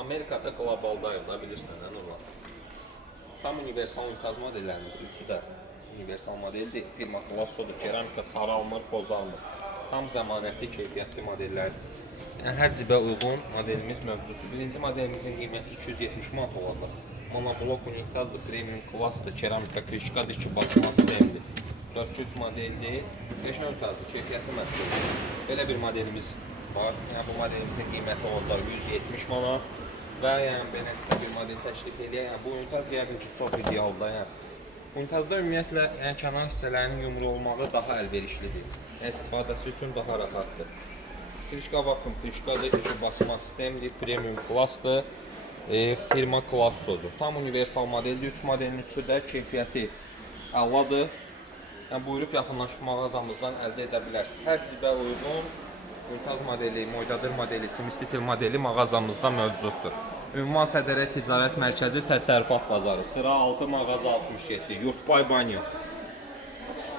Amerikada qlobaldayım da bilirsən nə olar. Tam universal ünitaz modellərimiz üçü də universal modeldir. Firma Klassodur. Keramika saralmır, pozalmır. Tam zəmanətli, keyfiyyətli modellər. Yəni, hər cibə uyğun modelimiz mövcuddur. Birinci modelimizin qiyməti 270 manat olacaq. Monoblok unitazdır, premium klassdır, keramika krişkadır ki, basma sistemdir. 4-3 modeldir, peşə ünitazdır, keyfiyyətli məhsuldur. Belə bir modelimiz var. Yəni, bu modelimizin qiyməti olacaq 170 manat. Və yəni beləncə bir model təklif eləyək. Yəni bu unitaz deyərdim ki, çox idealdır. Yəni unitazda ümumiyyətlə yəni kənar hissələrinin yumru olmağı daha əlverişlidir. İstifadəsi üçün daha rahatdır. Krişka vakuum krişkadır, iki basma sistemdir, premium klassdır. Firma Klassodur. Tam universal modeldir. 3 modelin üçü də keyfiyyəti əladır. Yəni buyurub yaxınlaşıb mağazamızdan əldə edə bilərsiniz. Hər cibə uyğun unitaz modeli, Moydadır modeli, Simistitil modeli mağazamızda mövcuddur. Ünvan Sədərə Ticarət Mərkəzi Təsərrüfat Bazarı, sıra 6 mağaza 67, Yurtbay Banyo.